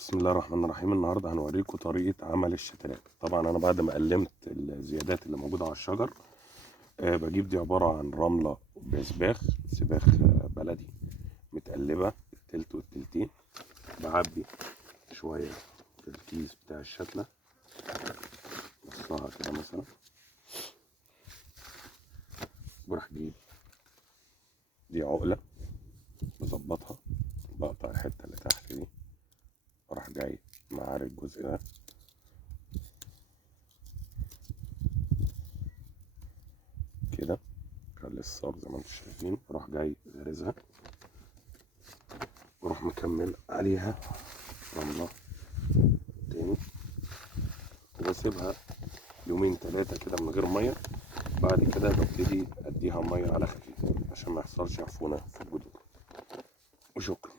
بسم الله الرحمن الرحيم. النهارده هنوريكم طريقة عمل الشتلات. طبعا انا بعد ما قلمت الزيادات اللي موجودة على الشجر بجيب دي عبارة عن رملة بسباخ سباخ بلدي متقلبة التلت والتلتين. بعبي شوية في الكيس بتاع الشتلة نصها كده مثلا، بروح جايب دي عقلة بظبطها، بقطع الحتة اللي تحت دي، اروح جاي معارك الجزء ده كده، خلي الساق زي ما انتم شايفين، اروح جاي غارزها واروح مكمل عليها رملة تاني وبسيبها يومين تلاتة كده من غير مية. بعد كده ببتدي اديها مية على خفيف عشان ما يحصلش عفونة في الجذور. وشكرا.